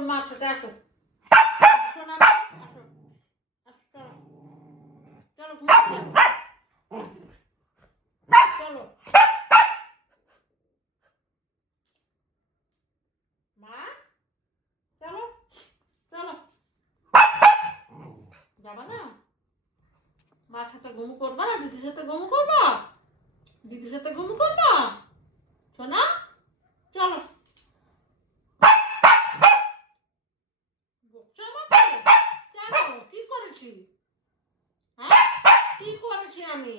তোর মার সাথে আসো শোনা আসো আসো চলো চলো মা চলো চলো যাবা না মার সাথে ঘুম করবা না দিদির সাথে ঘুম করবা দিদির সাথে ঘুম করবা শোনা চলো কেন কি করেছি হ্যাঁ কি করেছি আমি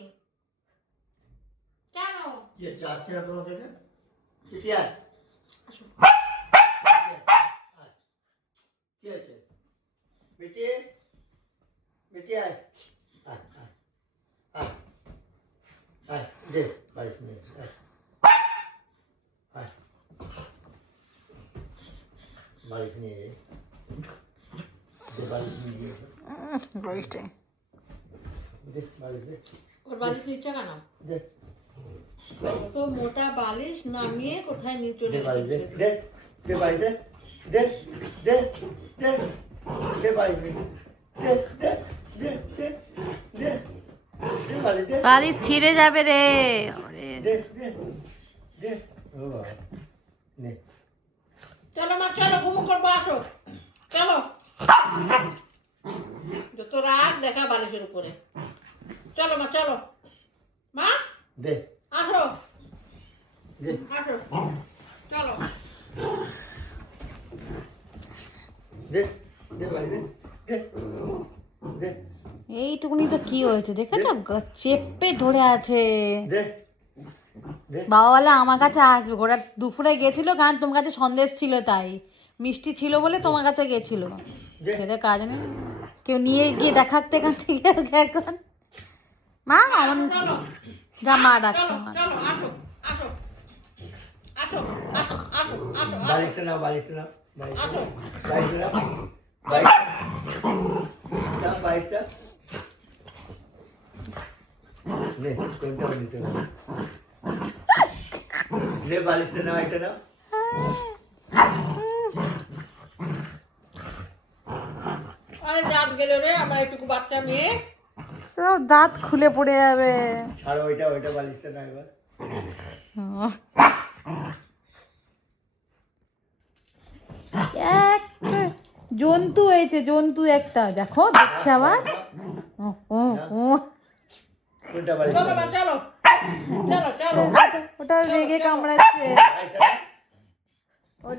কেন কি হচ্ছে আসছে না তোমার কাছে পিটিয়া আসো কি হচ্ছে বেটি বেটি আয় আয় আয় আয় দে বালিশ নিয়ে আয় আয় বালিশ নিয়ে যাই দে বালিশ নিয়ে গিয়ে বালিশটা দে বালিশ দে ওর বালিশ নিচে কেন দে তো মোটা বালিশ নামিয়ে কোথায় নিয়ে চলে দে বালিশ দে গেছে দে দে বালিশ দে দে দে দে দে বালিশ দে দে দে দে দে দে দে বালিশ দে বালিশ ছিঁড়ে যাবে রে ওরে দে দে দে ও বাবা নে চলো মা চলো ঘুম করবো আসো চলো যত রাগ দেখা বালিশের উপরে চলো মা চলো মা দে আসো দে আসো চলো দে দে বালিশ দে দে দে এইটুকুনি তো কি হয়েছে দেখেছো চেপে ধরে আছে দে দে বাবা বলে আমার কাছে আসবে ওরা দুপুরে গেছিল কারণ তোমার কাছে সন্দেশ ছিল তাই মিষ্টি ছিল বলে তোমার কাছে গেছিল সেটা কাজ নেই কেউ নিয়ে গিয়ে দেখাতে এখান থেকে ওকে এখন মা আমার চলো যা মা ডাকছে মা চলো আসো আসো আসো আসো আসো আসো বালিশটা নাও বালিশটা নাও আসো বালিশটা নাও বালিশটা নাও বালিশটা নে কোনটাও নিতে হবে নে বালিশটা নাও একটা নাও আরে দাঁত গেল রে আমার একটু বাচ্চা মেয়ে সব দাঁত খুলে পড়ে যাবে ছাড়ো ওইটা ওইটা বালিশটা নাও এবার একটা জন্তু হয়েছে জন্তু একটা দেখো দেখছে আবার কোনটা বালিশটা চলো মা চলো চলো চলো ওটা রেগে কামড়াচ্ছে বালিশটা নাও। ওরে